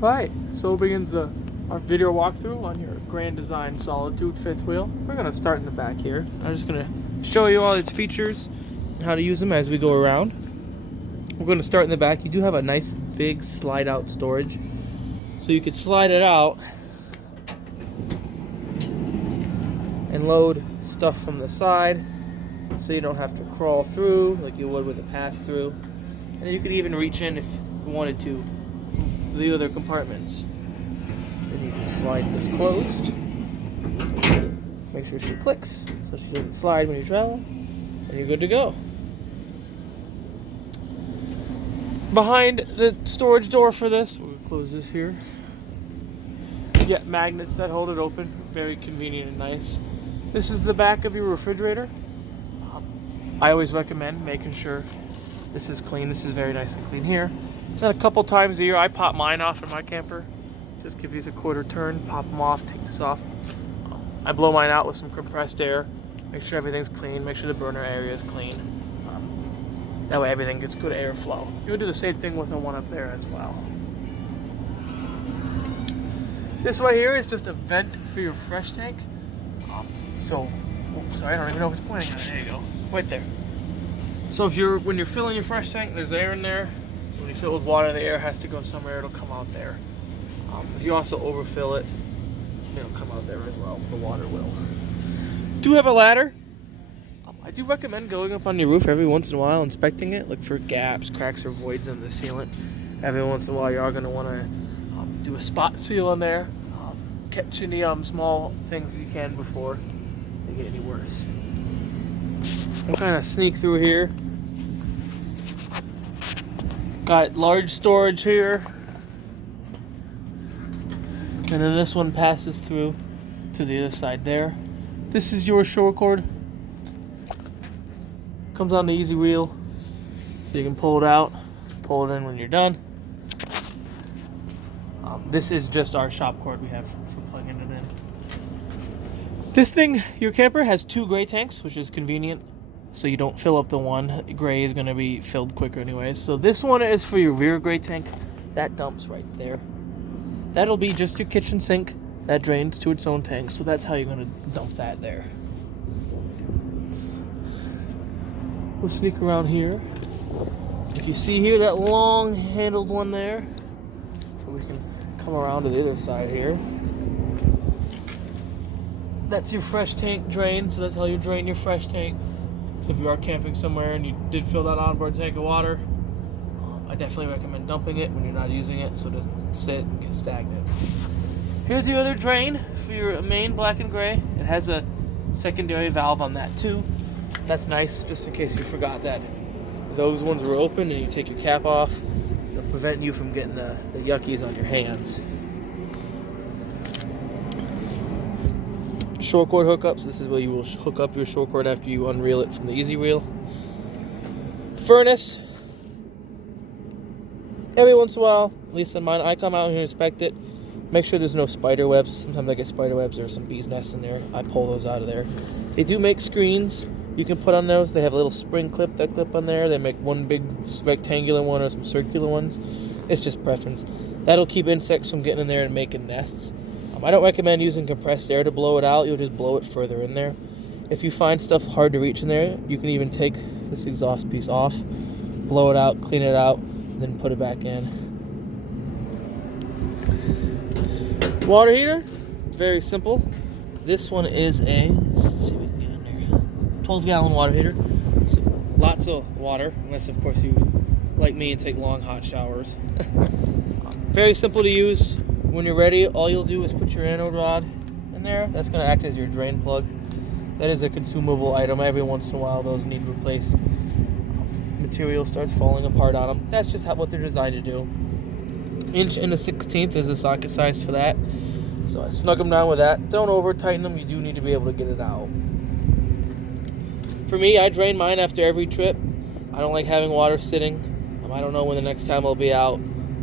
Alright, so begins our video walkthrough on your Grand Design Solitude fifth wheel. We're going to start in the back here. I'm just going to show you all its features and how to use them as we go around. We're going to start in the back. You do have a nice big slide out storage. So you can slide it out and load stuff from the side so you don't have to crawl through like you would with a pass-through. And you could even reach in if you wanted to the other compartments. Then you just slide this closed. Make sure she clicks so she doesn't slide when you travel, and you're good to go. Behind the storage door for this, we'll close this here. You get magnets that hold it open, very convenient and nice. This is the back of your refrigerator. I always recommend making sure this is clean. This is very nice and clean here. Then a couple times a year, I pop mine off in my camper. Just give these a quarter turn, pop them off, take this off. I blow mine out with some compressed air. Make sure everything's clean. Make sure the burner area is clean. That way everything gets good airflow. You would do the same thing with the one up there as well. This right here is just a vent for your fresh tank. Sorry, I don't even know what's pointing at it. There you go, right there. So when you're filling your fresh tank, there's air in there. So when you fill it with water, the air has to go somewhere. It'll come out there. If you also overfill it, it'll come out there as well. The water will. Do have a ladder. I do recommend going up on your roof every once in a while, inspecting it. Look for gaps, cracks, or voids in the sealant. Every once in a while, you are going to want to do a spot seal in there. Catch any small things you can before they get any worse. I'll kind of sneak through here. Got large storage here. And then this one passes through to the other side there. This is your shore cord. Comes on the easy wheel, so you can pull it out, pull it in when you're done. This is just our shop cord we have for plugging it in. This thing, your camper has 2 gray tanks, which is convenient, so you don't fill up the one. Gray is going to be filled quicker anyways. So this one is for your rear gray tank. That dumps right there. That'll be just your kitchen sink. That drains to its own tank, so that's how you're going to dump that there. We'll sneak around here. If you see here, that long handled one there, so we can come around to the other side here. That's your fresh tank drain, so that's how you drain your fresh tank. So if you are camping somewhere and you did fill that onboard tank of water, I definitely recommend dumping it when you're not using it, so it doesn't sit and get stagnant. Here's your other drain for your main black and gray. It has a secondary valve on that too. That's nice, just in case you forgot that those ones were open and you take your cap off. It'll prevent you from getting the yuckies on your hands. Shore cord hookups. This is where you will hook up your shore cord after you unreel it from the easy reel. Furnace. Every once in a while, at least on mine, I come out here and inspect it. Make sure there's no spider webs. Sometimes I get spider webs or some bees nests in there. I pull those out of there. They do make screens you can put on those. They have a little spring clip that clip on there. They make one big rectangular one or some circular ones. It's just preference. That'll keep insects from getting in there and making nests. I don't recommend using compressed air to blow it out. You'll just blow it further in there. If you find stuff hard to reach in there, you can even take this exhaust piece off, blow it out, clean it out, and then put it back in. Water heater, very simple. This one is let's see if we can get in there, 12-gallon water heater. So lots of water, unless of course you, like me, and take long hot showers. Very simple to use. When you're ready, all you'll do is put your anode rod in there. That's going to act as your drain plug. That is a consumable item. Every once in a while, those need replaced. Material starts falling apart on them. That's just what they're designed to do. 1 1/16 is the socket size for that. So I snug them down with that. Don't over tighten them. You do need to be able to get it out. For me, I drain mine after every trip. I don't like having water sitting. I don't know when the next time I'll be out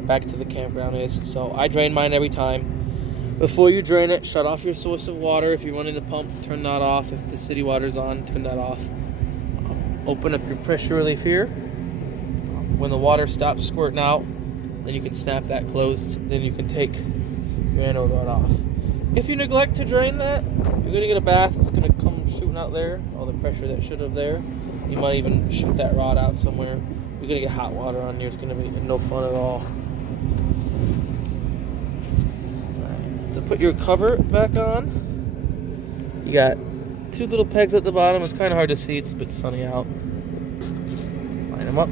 back to the campground is. So I drain mine every time. Before you drain it, shut off your source of water. If you're running the pump, turn that off. If the city water's on, turn that off. Open up your pressure relief here. When the water stops squirting out, Then you can snap that closed. Then you can take your anode rod off. If you neglect to drain that, you're gonna get a bath. It's gonna come shooting out there. All the pressure that should have there. You might even shoot that rod out somewhere. You're gonna get hot water on you. It's gonna be no fun at all. Alright, to put your cover back on, you got 2 little pegs at the bottom. It's kind of hard to see. It's a bit sunny out. Line them up.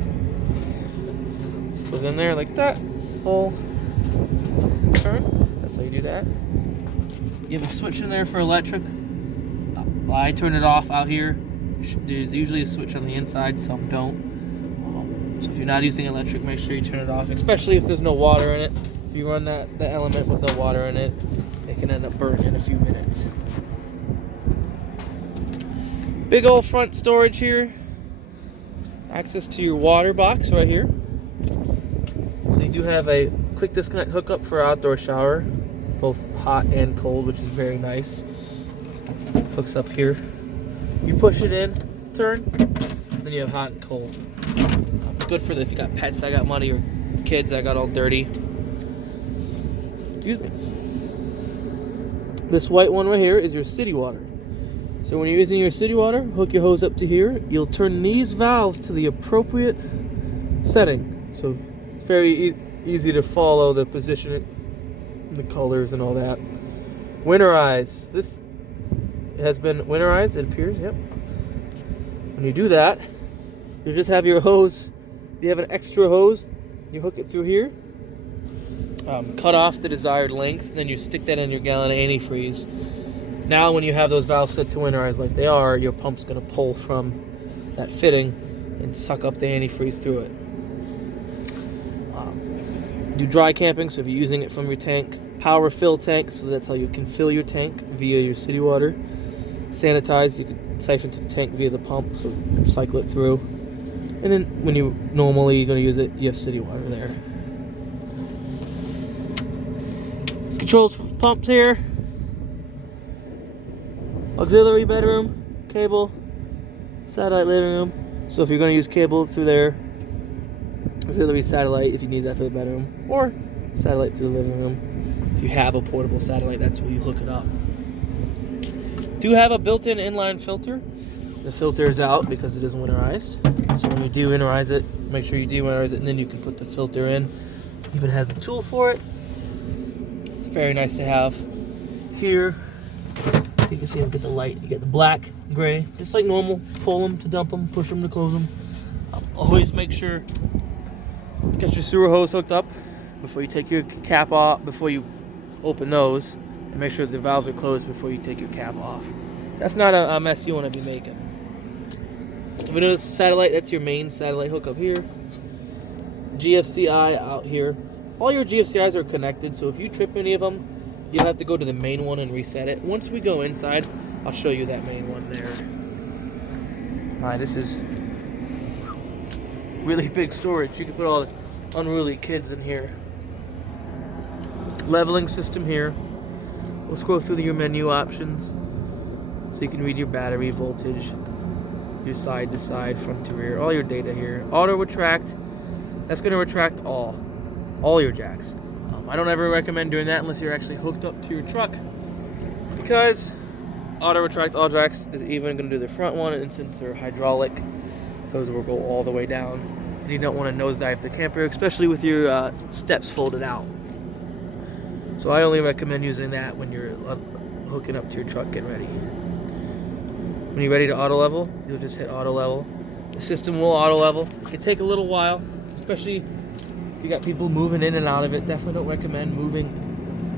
This goes in there like that. Pull. Turn. That's how you do that. You have a switch in there for electric. I turn it off out here. There's usually a switch on the inside. Some don't. So if you're not using electric, make sure you turn it off, especially if there's no water in it. If you run the element with no water in it, it can end up burning in a few minutes. Big old front storage here. Access to your water box right here. So you do have a quick disconnect hookup for outdoor shower, both hot and cold, which is very nice. Hooks up here. You push it in, turn, then you have hot and cold. Good for if you got pets that got muddy or kids that got all dirty. Excuse me. This white one right here is your city water. So when you're using your city water, hook your hose up to here. You'll turn these valves to the appropriate setting. So it's very easy to follow the position, the colors and all that. Winterize. This has been winterized, it appears, yep. When you do that, you just have your hose. You have an extra hose, you hook it through here, cut off the desired length, then you stick that in your gallon of antifreeze. Now when you have those valves set to winterize like they are, your pump's going to pull from that fitting and suck up the antifreeze through it. Do dry camping, so if you're using it from your tank. Power fill tank, so that's how you can fill your tank via your city water. Sanitize, you can siphon to the tank via the pump, so cycle it through. And then when you normally you're going to use it, you have city water there. Controls for pumps here. Auxiliary bedroom, cable, satellite living room. So if you're going to use cable through there, auxiliary satellite if you need that for the bedroom, or satellite to the living room. If you have a portable satellite, that's where you hook it up. Do have a built-in inline filter. The filter is out because it is winterized. So when you do winterize it, make sure you de-winterize it, and then you can put the filter in. Even has the tool for it. It's very nice to have here. So you can see them get the light. You get the black, gray, just like normal. Pull them to dump them, push them to close them. Always make sure you get your sewer hose hooked up before you take your cap off, before you open those, and make sure the valves are closed before you take your cap off. That's not a mess you want to be making. If you notice satellite, that's your main satellite hookup here. GFCI out here. All your GFCIs are connected, so if you trip any of them, you'll have to go to the main one and reset it. Once we go inside, I'll show you that main one there. Alright, this is really big storage. You can put all the unruly kids in here. Leveling system here. We'll scroll through your menu options so you can read your battery voltage, your side to side, front to rear, all your data here. Auto retract. That's going to retract all your jacks. I don't ever recommend doing that unless you're actually hooked up to your truck, because auto retract all jacks is even going to do the front one, and since they're hydraulic, those will go all the way down, and you don't want to nosedive the camper, especially with your steps folded out. So I only recommend using that when you're hooking up to your truck, getting ready. When you're ready to auto level, you'll just hit auto level. The system will auto level. It can take a little while, especially if you got people moving in and out of it. Definitely don't recommend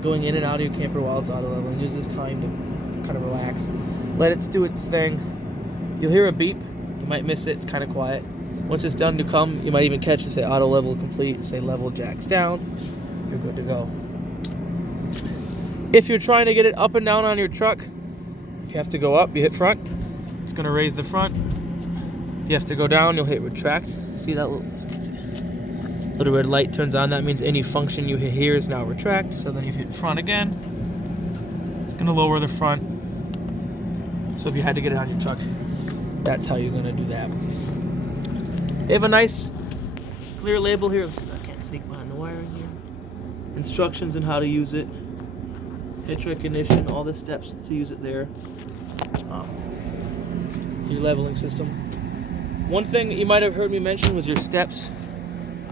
going in and out of your camper while it's auto level. Use this time to kind of relax. Let it do its thing. You'll hear a beep. You might miss it. It's kind of quiet. Once it's done to come, you might even catch it, say auto level complete, say level jacks down. You're good to go. If you're trying to get it up and down on your truck, if you have to go up, you hit front. It's going to raise the front. If you have to go down, you'll hit retract. See that little red light turns on? That means any function you hit here is now retract. So then you hit front again. It's going to lower the front. So if you had to get it on your truck, that's how you're going to do that. They have a nice clear label here. I can't sneak behind the wiring. instructions on how to use it, hitch recognition, all the steps to use it there. Your leveling system. One thing you might have heard me mention was your steps.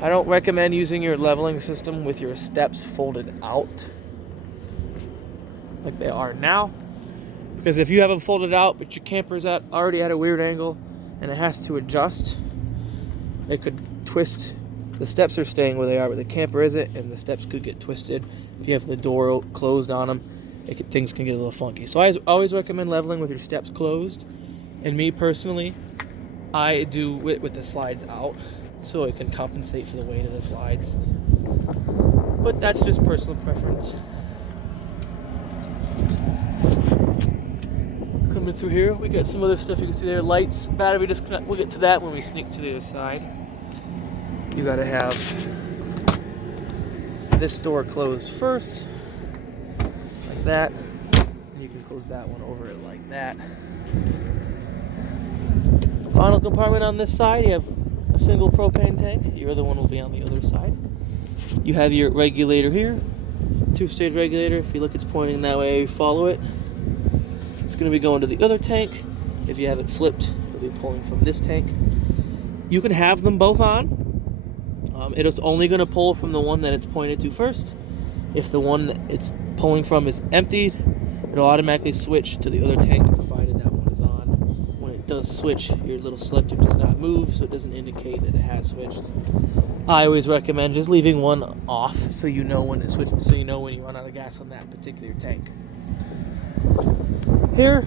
I don't recommend using your leveling system with your steps folded out like they are now, because if you have them folded out but your camper's already at a weird angle and it has to adjust, it could twist. The steps are staying where they are, but the camper isn't, and the steps could get twisted. If you have the door closed on them, things can get a little funky. So I always recommend leveling with your steps closed. And me personally, I do it with the slides out, so it can compensate for the weight of the slides. But that's just personal preference. Coming through here, we got some other stuff you can see there. Lights, battery disconnect. We'll get to that when we sneak to the other side. You gotta have this door closed first, like that. And you can close that one over it like that. Final compartment on this side, you have a single propane tank. Your other one will be on the other side. You have your regulator here, 2-stage regulator. If you look, it's pointing that way, follow it. It's going to be going to the other tank. If you have it flipped, it'll be pulling from this tank. You can have them both on. It's only going to pull from the one that it's pointed to first. If the one that it's pulling from is emptied, it'll automatically switch to the other tank, provided that one is on. When it does switch, your little selector does not move, so it doesn't indicate that it has switched. I always recommend just leaving one off so you know when it switches, so you know when you run out of gas on that particular tank. Here,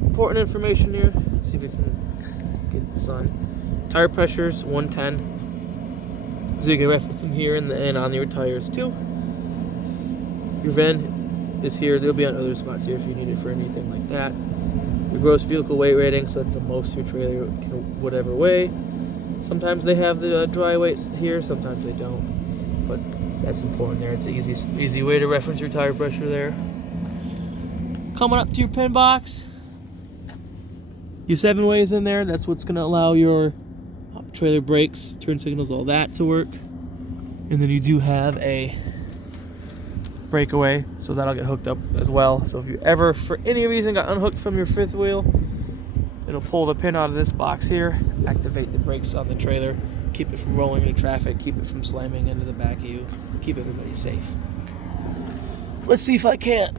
important information here. Let's see if we can get the sun. Tire pressures 110. So you can reference them here and on your tires too. Your VIN is here. They'll be on other spots here if you need it for anything like that. Your gross vehicle weight rating, so that's the most your trailer can whatever weigh. Sometimes they have the dry weights here, sometimes they don't. But that's important there. It's an easy way to reference your tire pressure there. Coming up to your pin box, your 7-ways in there. That's what's going to allow your trailer brakes, turn signals, all that to work. And then you do have a breakaway, so that'll get hooked up as well. So if you ever for any reason got unhooked from your 5th wheel, it'll pull the pin out of this box here, activate the brakes on the trailer, keep it from rolling into traffic, keep it from slamming into the back of you, keep everybody safe. Let's see if I can't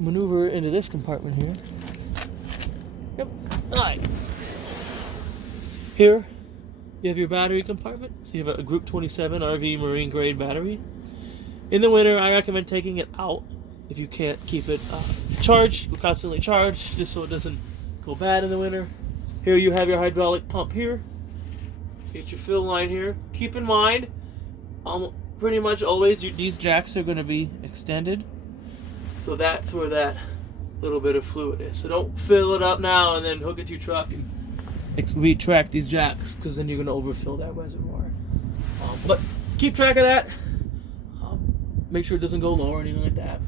maneuver into this compartment here. Yep. Alright. Here you have your battery compartment. So you have a Group 27 RV marine grade battery. In the winter, I recommend taking it out if you can't keep it charged, constantly charged, just so it doesn't go bad in the winter. Here you have your hydraulic pump here. So you get your fill line here. Keep in mind, pretty much always these jacks are going to be extended. So that's where that little bit of fluid is. So don't fill it up now and then hook it to your truck and retract these jacks, because then you're going to overfill that reservoir. But keep track of that. Make sure it doesn't go low or anything like that.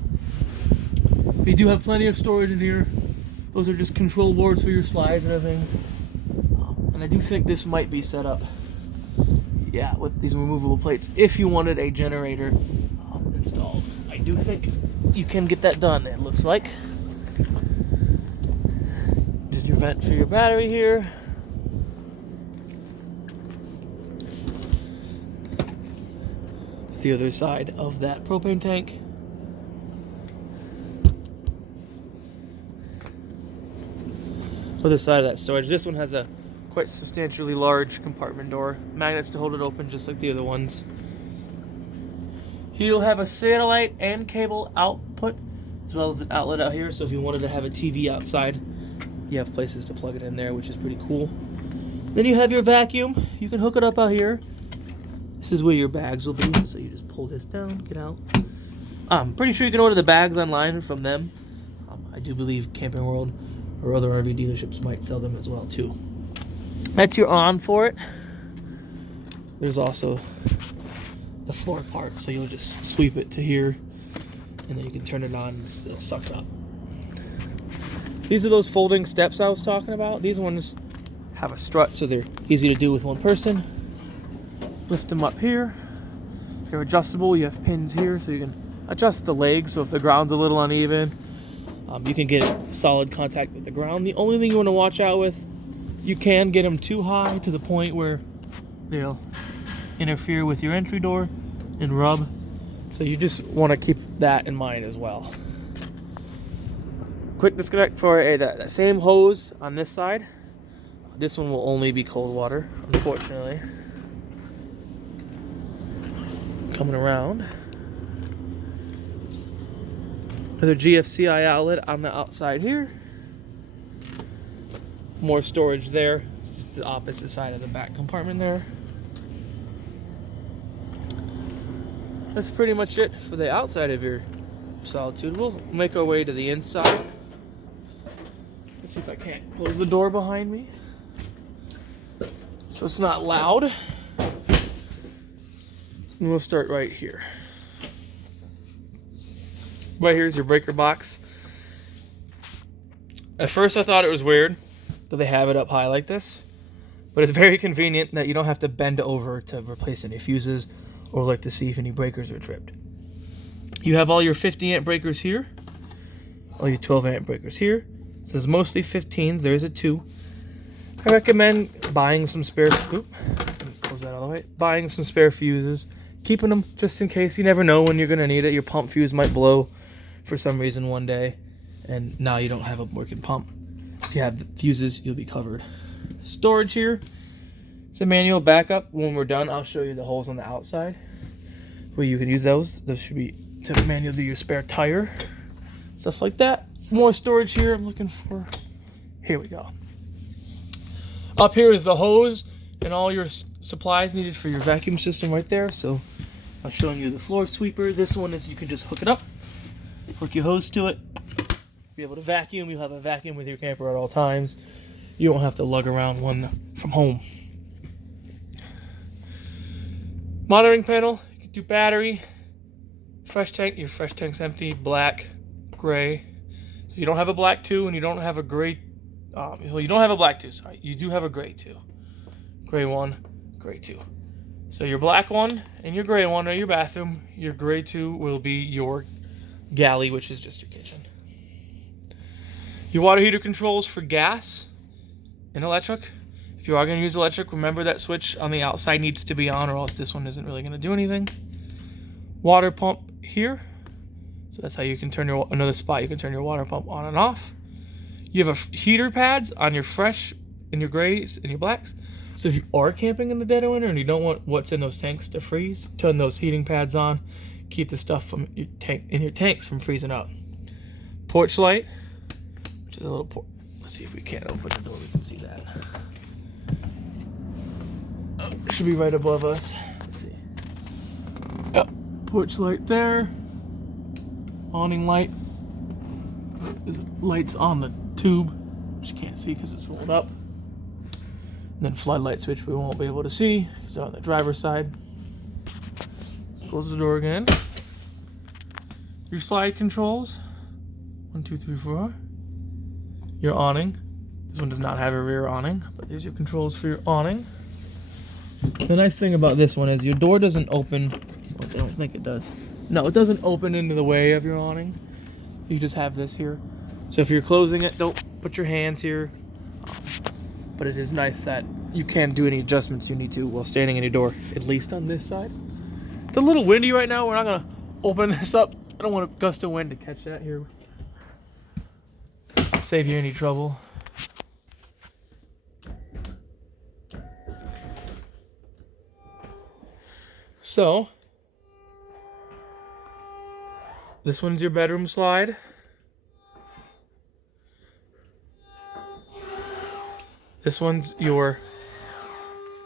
We do have plenty of storage in here. Those are just control boards for your slides and other things. And I do think this might be set up, yeah, with these removable plates if you wanted a generator installed. I do think you can get that done, it looks like. There's your vent for your battery here. It's the other side of that propane tank. Other side of that storage. This one has a quite substantially large compartment door. Magnets to hold it open just like the other ones. Here you'll have a satellite and cable output, as well as an outlet out here. So if you wanted to have a TV outside, you have places to plug it in there, which is pretty cool. Then you have your vacuum. You can hook it up out here. This is where your bags will be. So you just pull this down, get out. I'm pretty sure you can order the bags online from them. I do believe Camping World or other RV dealerships might sell them as well too. That's your on for it. There's also the floor part, so you'll just sweep it to here, and then you can turn it on and it'll suck up. These are those folding steps I was talking about. These ones have a strut, so they're easy to do with one person. Lift them up here. They're adjustable. You have pins here so you can adjust the legs. So if the ground's a little uneven, you can get solid contact with the ground. The only thing you want to watch out with, you can get them too high to the point where they'll interfere with your entry door and rub. So you just want to keep that in mind as well. Quick disconnect for that same hose on this side. This one will only be cold water, unfortunately. Coming around. Another GFCI outlet on the outside here. More storage there. It's just the opposite side of the back compartment there. That's pretty much it for the outside of your Solitude. We'll make our way to the inside. Let's see if I can't close the door behind me so it's not loud. And we'll start right here. Right here is your breaker box. At first I thought it was weird that they have it up high like this, but it's very convenient that you don't have to bend over to replace any fuses or look to see if any breakers are tripped. You have all your 50 amp breakers here, all your 12 amp breakers here. This is mostly 15s. There is a 2. I recommend buying some spare. Close that all the way. Buying some spare fuses, keeping them just in case. You never know when you're gonna need it. Your pump fuse might blow for some reason one day, and now you don't have a working pump. If you have the fuses, you'll be covered. Storage here. It's a manual backup. When we're done, I'll show you the holes on the outside where you can use those. Those should be to manual do your spare tire, stuff like that. More storage here. I'm looking for. Here we go. Up here is the hose and all your supplies needed for your vacuum system right there. So I'm showing you the floor sweeper. This one is you can just hook it up, hook your hose to it, be able to vacuum. You'll have a vacuum with your camper at all times. You don't have to lug around one from home. Monitoring panel, you can do battery, fresh tank. Your fresh tank's empty, black, gray. So you don't have a black 2 and you don't have a gray. So you don't have a black 2, sorry. You do have a gray 2. Gray 1, gray 2. So your black 1 and your gray 1 are your bathroom. Your gray 2 will be your galley, which is just your kitchen. Your water heater controls for gas and electric. If you are going to use electric, remember that switch on the outside needs to be on, or else this one isn't really going to do anything. Water pump here. So that's how you can turn your, another spot you can turn your water pump on and off. You have a heater pads on your fresh and your grays and your blacks. So if you are camping in the dead of winter and you don't want what's in those tanks to freeze, turn those heating pads on. Keep the stuff from your tank in your tanks from freezing up. Porch light, which is a little port. Let's see if we can't open the door. We can see that. Should be right above us. Let's see. Yep. Porch light there. Awning light. There's lights on the tube, which you can't see because it's rolled up. And then floodlight switch we won't be able to see because they're on the driver's side. Let's close the door again. Your slide controls. 1, 2, 3, 4. Your awning. This one does not have a rear awning, but there's your controls for your awning. The nice thing about this one is your door doesn't open. I don't think it does. No, it doesn't open into the way of your awning. You just have this here. So if you're closing it, don't put your hands here. But it is nice that you can do any adjustments you need to while standing in your door, at least on this side. It's a little windy right now. We're not going to open this up. I don't want a gust of wind to catch that here. Save you any trouble. So, this one's your bedroom slide. This one's your,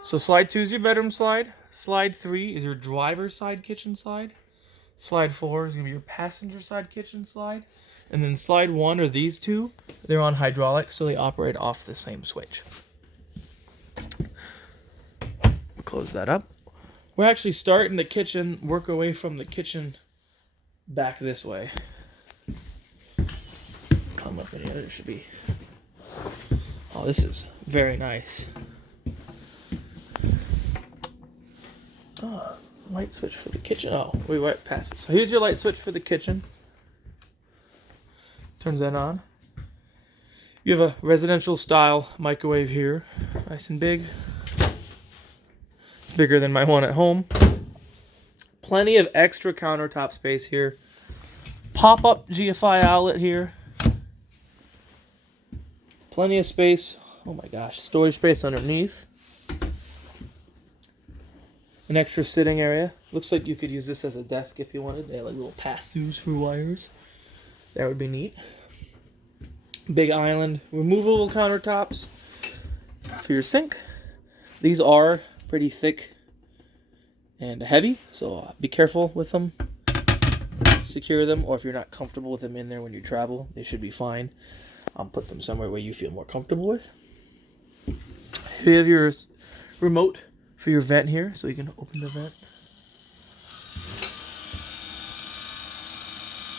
so slide 2 is your bedroom slide. Slide 3 is your driver's side kitchen slide. Slide 4 is gonna be your passenger side kitchen slide. And then slide 1 are these two. They're on hydraulic, so they operate off the same switch. Close that up. We're actually starting the kitchen, work away from the kitchen back this way. Come up in here, there should be. Oh, this is very nice. Oh, Light switch for the kitchen. Oh, we went past it. So here's your light switch for the kitchen. Turns that on. You have a residential style microwave here. Nice and big. It's bigger than my one at home. Plenty of extra countertop space here. Pop-up GFI outlet here. Plenty of space. Oh my gosh, storage space underneath. An extra sitting area. Looks like you could use this as a desk if you wanted. They have like little pass-throughs for wires. That would be neat. Big island. Removable countertops for your sink. These are pretty thick and heavy, so be careful with them. Secure them, or if you're not comfortable with them in there when you travel, they should be fine. Put them somewhere where you feel more comfortable with. You have your remote for your vent here, so you can open the vent.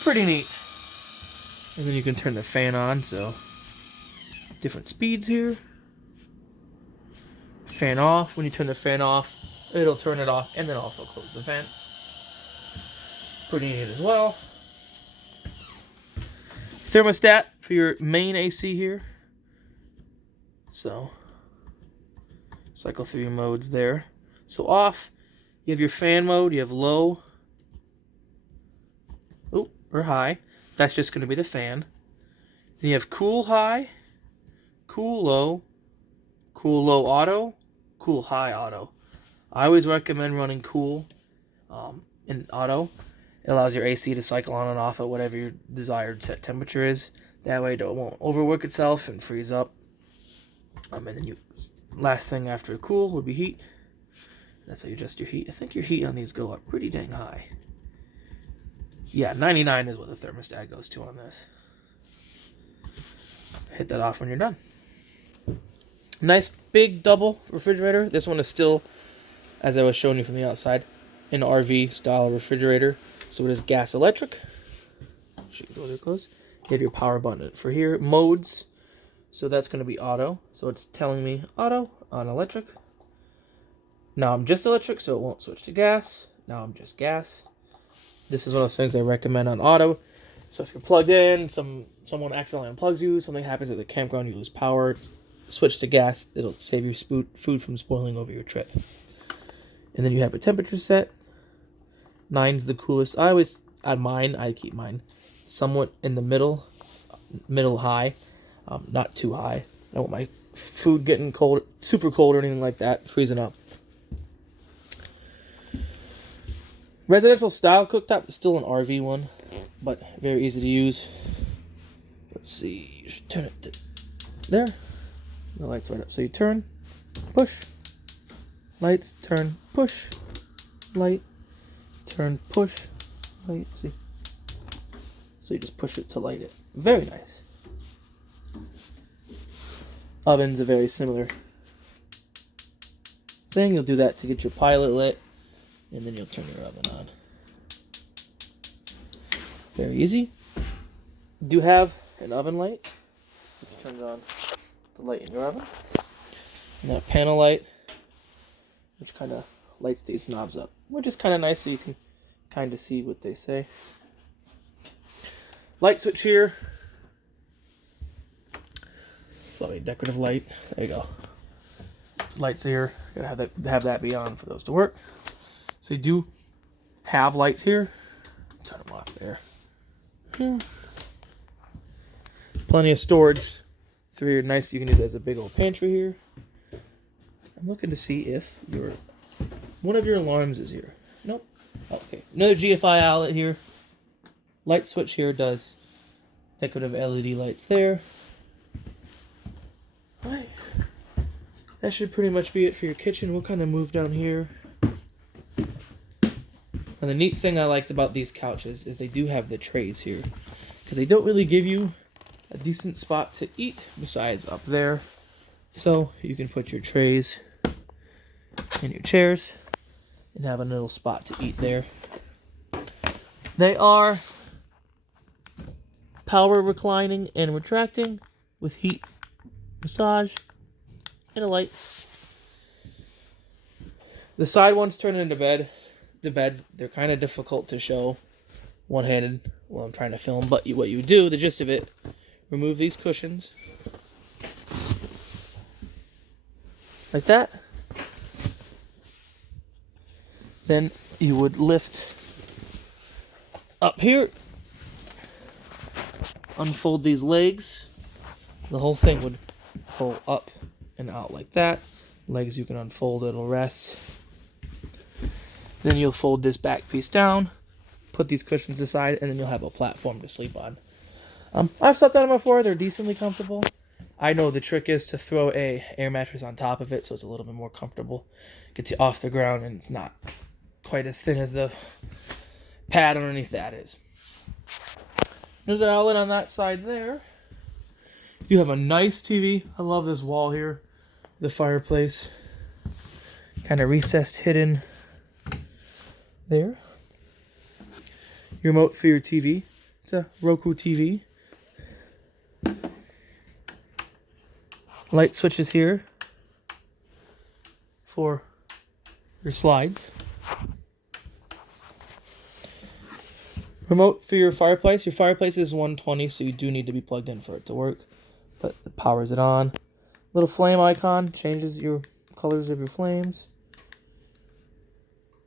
Pretty neat. And then you can turn the fan on, so different speeds here. Fan off. When you turn the fan off, it'll turn it off and then also close the vent. Pretty neat as well. Thermostat for your main AC here. So cycle through your modes there. So off, you have your fan mode, you have low, or high. That's just going to be the fan. Then you have cool high, cool low auto, cool high auto. I always recommend running cool in auto. It allows your AC to cycle on and off at whatever your desired set temperature is. That way it won't overwork itself and freeze up. And then last thing after cool would be heat. That's how you adjust your heat. I think your heat on these go up pretty dang high. Yeah, 99 is what the thermostat goes to on this. Hit that off when you're done. Nice big double refrigerator. This one is still, as I was showing you from the outside, an RV style refrigerator. So it is gas electric. Should go there close. You have your power button for here. Modes. So that's going to be auto. So it's telling me auto on electric. Now I'm just electric, so it won't switch to gas. Now I'm just gas. This is one of those things I recommend on auto. So if you're plugged in, someone accidentally unplugs you, something happens at the campground, you lose power, switch to gas. It'll save your food from spoiling over your trip. And then you have a temperature set. 9's the coolest. I keep mine somewhat in the middle high, not too high. I don't want my food getting cold, super cold or anything like that, freezing up. Residential style cooktop is still an RV one, but very easy to use. Let's see, you should turn it to there. The light's right up. So you turn, push, lights, turn, push, light, turn, push, light. See? So you just push it to light it. Very nice. Oven's a very similar thing. You'll do that to get your pilot lit, and then you'll turn your oven on. Very easy. You do have an oven light, which turns on the light in your oven. And that panel light, which kind of lights these knobs up, which is kind of nice so you can kind of see what they say. Light switch here. Lovely decorative light. There you go. Lights here. Gotta have that be on for those to work. So you do have lights here. Turn them off there. Plenty of storage. Through nice. You can use it as a big old pantry here. I'm looking to see if one of your alarms is here. Nope. Okay. Another GFI outlet here. Light switch here does decorative LED lights there. Alright. That should pretty much be it for your kitchen. We'll kind of move down here. And the neat thing I liked about these couches is they do have the trays here, because they don't really give you a decent spot to eat besides up there. So you can put your trays in your chairs and have a little spot to eat there. They are power reclining and retracting with heat massage and a light. The side ones turn into bed. the beds, they're kind of difficult to show one-handed while I'm trying to film, but what you do, the gist of it, remove these cushions like that. Then you would lift up here, unfold these legs. The whole thing would pull up and out like that. Legs you can unfold, it'll rest. Then you'll fold this back piece down, put these cushions aside, and then you'll have a platform to sleep on. I've slept on them before. They're decently comfortable. I know the trick is to throw a air mattress on top of it so it's a little bit more comfortable. Gets you off the ground and it's not quite as thin as the pad underneath that is. There's an outlet on that side there. You have a nice TV. I love this wall here. The fireplace. Kind of recessed, hidden there. Your remote for your TV. It's a Roku TV. Light switches here for your slides. Remote for your fireplace. Your fireplace is 120, so you do need to be plugged in for it to work. But it powers it on. Little flame icon changes your colors of your flames.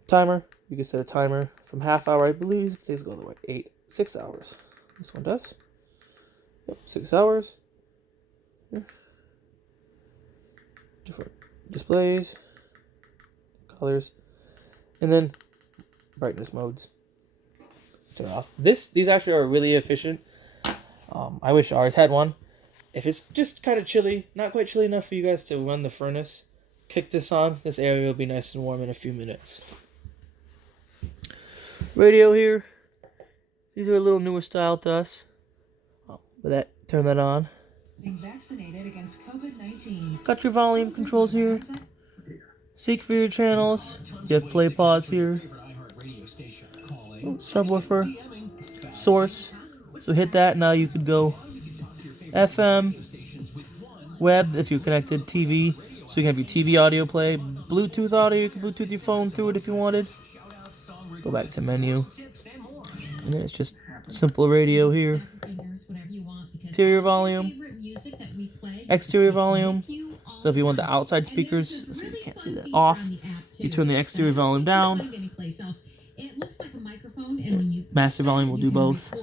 Timer. You can set a timer from half hour, I believe. These go the way 6 hours. This one does. Yep, 6 hours. Here. Different displays, colors, and then brightness modes. Turn it off. These actually are really efficient. I wish ours had one. If it's just kind of chilly, not quite chilly enough for you guys to run the furnace, kick this on. This area will be nice and warm in a few minutes. Radio here. These are a little newer style to us. Turn that on. Being vaccinated against COVID-19. Got your volume controls here. Seek for your channels. You have play pause here. Subwoofer. Source. So hit that. Now you could go FM. Web if you're connected. TV. So you can have your TV audio play. Bluetooth audio. You can Bluetooth your phone through it if you wanted. Go back to menu. And then it's just simple radio here. Interior volume. Exterior volume. So if you want the outside speakers, let's see, you can't see that, off, you turn the exterior volume down. Master volume will do both.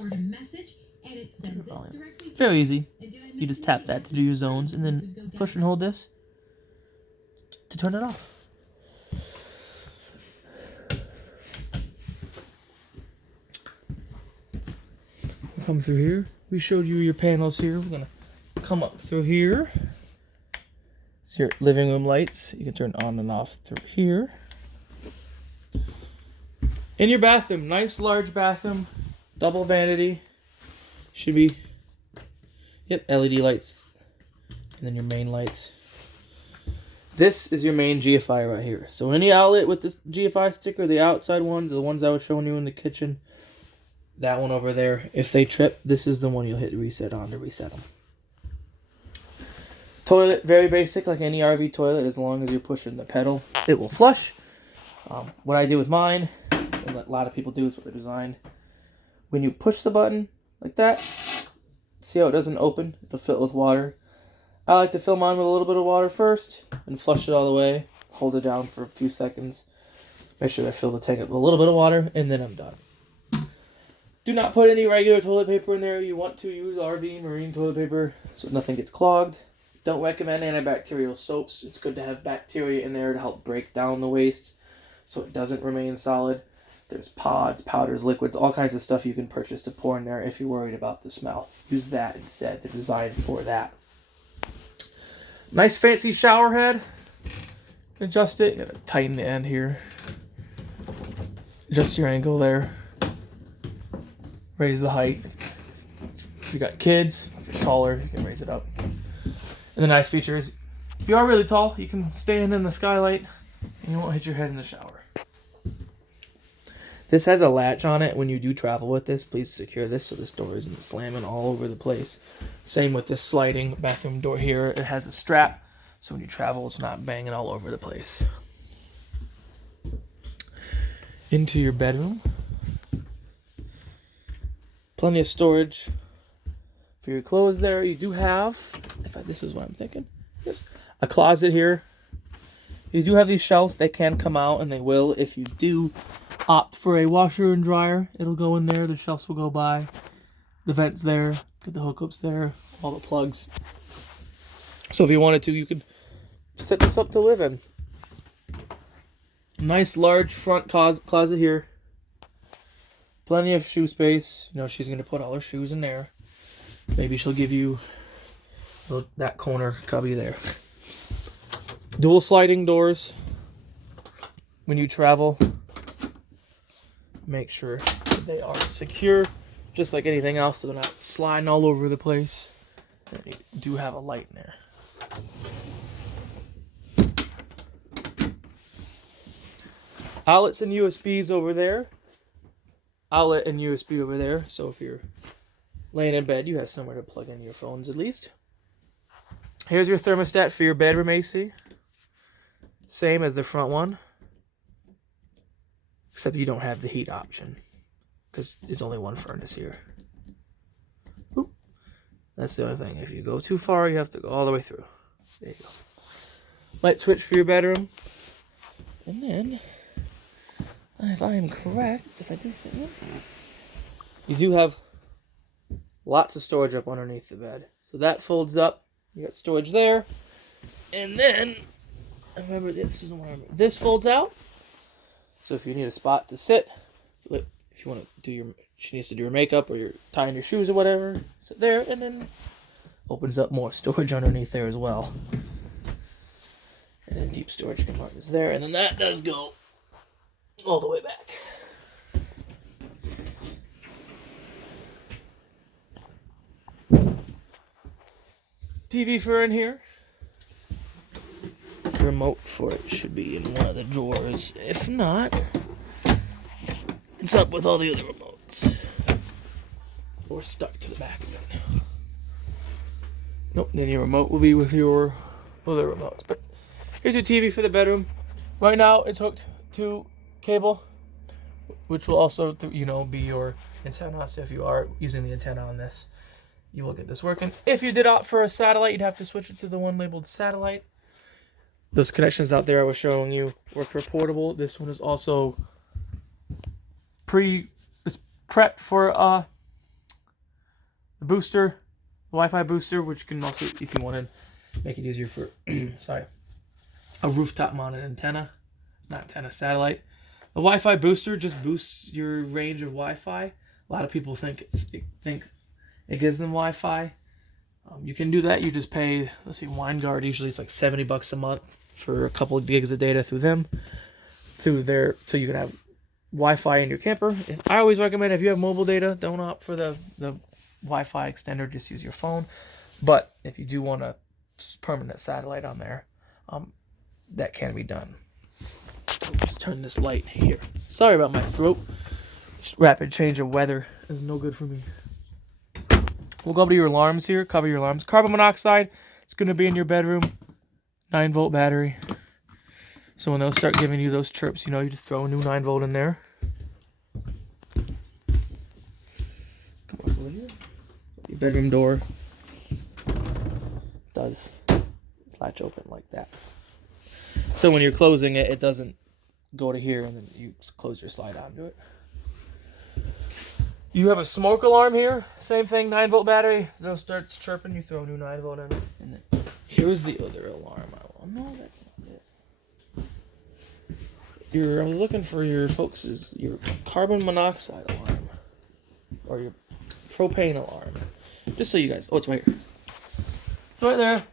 Volume. Very easy. You just tap that to do your zones, and then push and hold this to turn it off. Come through here. We showed you your panels here. We're gonna come up through here. It's your living room lights. You can turn on and off through here. In your bathroom, nice large bathroom, double vanity. Should be, yep, LED lights, and then your main lights. This is your main GFI right here. So any outlet with this GFI sticker, the outside ones, the ones I was showing you in the kitchen, that one over there, if they trip, this is the one you'll hit reset on to reset them. Toilet, very basic, like any RV toilet. As long as you're pushing the pedal, it will flush. What I do with mine, and what a lot of people do, is what they're designed. When you push the button like that, see how it doesn't open? It'll fill it with water. I like to fill mine with a little bit of water first and flush it all the way. Hold it down for a few seconds. Make sure I fill the tank up with a little bit of water, and then I'm done. Do not put any regular toilet paper in there. You want to use RV marine toilet paper so nothing gets clogged. Don't recommend antibacterial soaps. It's good to have bacteria in there to help break down the waste so it doesn't remain solid. There's pods, powders, liquids, all kinds of stuff you can purchase to pour in there if you're worried about the smell. Use that instead. They're designed for that. Nice fancy shower head. Adjust it. You gotta tighten the end here. Adjust your angle there. Raise the height. If you got kids, if you're taller, you can raise it up. And the nice feature is, if you are really tall, you can stand in the skylight and you won't hit your head in the shower. This has a latch on it. When you do travel with this, please secure this so this door isn't slamming all over the place. Same with this sliding bathroom door here. It has a strap, so when you travel, it's not banging all over the place. into your bedroom. Plenty of storage for your clothes there. You do have, this is what I'm thinking, there's a closet here. You do have these shelves. They can come out, and they will if you do opt for a washer and dryer. It'll go in there. The shelves will go by. The vents there. Get the hookups there. All the plugs. So if you wanted to, you could set this up to live in. Nice large front closet here. Plenty of shoe space. You know, she's going to put all her shoes in there. Maybe she'll give you that corner cubby there. Dual sliding doors. When you travel, make sure that they are secure, just like anything else, so they're not sliding all over the place. And you do have a light in there. Outlets and USBs over there. Outlet and USB over there. So if you're laying in bed, you have somewhere to plug in your phones at least. Here's your thermostat for your bedroom AC. Same as the front one. Except you don't have the heat option, because there's only one furnace here. Oop. That's the only thing. If you go too far, you have to go all the way through. There you go. Light switch for your bedroom. And then, if I am correct, if I do think, you do have lots of storage up underneath the bed. So that folds up. You got storage there. And then, remember, this isn't what I remember. This folds out. So if you need a spot to sit, if you want to do she needs to do her makeup or you're tying your shoes or whatever, sit there, and then opens up more storage underneath there as well. And then deep storage compartments there, and then that does go all the way back. TV for in here. The remote for it should be in one of the drawers. If not, it's up with all the other remotes. Or stuck to the back of it. Nope, then your remote will be with your other remotes. But here's your TV for the bedroom. Right now, it's hooked to cable, which will also, be your antenna. So if you are using the antenna on this, you will get this working. If you did opt for a satellite, you'd have to switch it to the one labeled satellite. Those connections out there I was showing you work for portable. This one is also prepped for the booster, the Wi-Fi booster, which can also, if you want to make it easier for, a rooftop mounted antenna, not antenna, satellite. The Wi-Fi booster just boosts your range of Wi-Fi. A lot of people think it gives them Wi-Fi. You can do that. You just pay, WineGuard, usually it's like $70 a month for a couple of gigs of data through there, so you can have Wi-Fi in your camper. I always recommend, if you have mobile data, don't opt for the Wi-Fi extender, just use your phone. But if you do want a permanent satellite on there, that can be done. Just turn this light here. Sorry about my throat. Just rapid change of weather is no good for me. We'll go up to your alarms here. Cover your alarms. Carbon monoxide. It's going to be in your bedroom. 9-volt battery. So when those start giving you those chirps, you just throw a new 9-volt in there. Come over here. Your bedroom door does latch open like that. So when you're closing it, it doesn't go to here and then you just close your slide onto it. You have a smoke alarm here. Same thing, 9-volt battery. It starts chirping, you throw a new 9-volt in it. And then here's the other alarm. No, that's not it. I was looking for your carbon monoxide alarm. Or your propane alarm. Just so you guys, it's right here. So right there,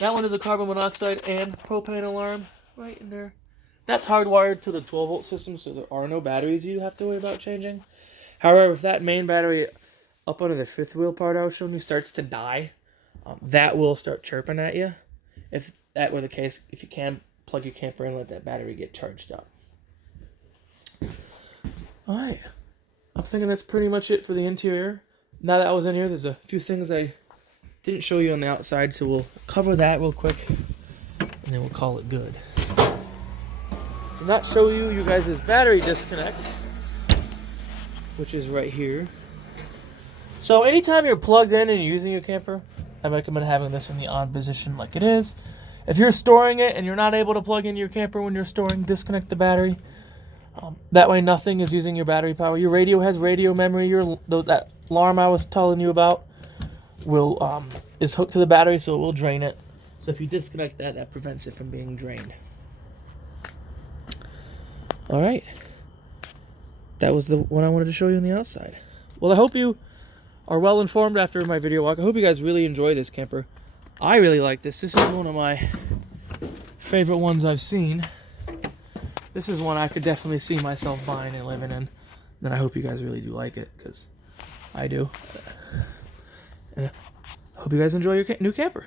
that one is a carbon monoxide and propane alarm. Right in there. That's hardwired to the 12-volt system, so there are no batteries you have to worry about changing. However, if that main battery up under the fifth wheel part I was showing you starts to die, that will start chirping at you. If that were the case, if you can, plug your camper in and let that battery get charged up. Alright, I'm thinking that's pretty much it for the interior. Now that I was in here, there's a few things I didn't show you on the outside, so we'll cover that real quick, and then we'll call it good. not show you guys' battery disconnect, which is right here. So anytime you're plugged in and you're using your camper, I recommend having this in the on position like it is. If you're storing it and you're not able to plug in your camper when you're storing, disconnect the battery. That way nothing is using your battery power. Your radio has radio memory. That alarm I was telling you about is hooked to the battery, so it will drain it. So if you disconnect that, that prevents it from being drained. All right. That was the one I wanted to show you on the outside. Well, I hope you are well informed after my video walk. I hope you guys really enjoy this camper. I really like this. This is one of my favorite ones I've seen. This is one I could definitely see myself buying and living in. And I hope you guys really do like it, because I do. And I hope you guys enjoy your new camper.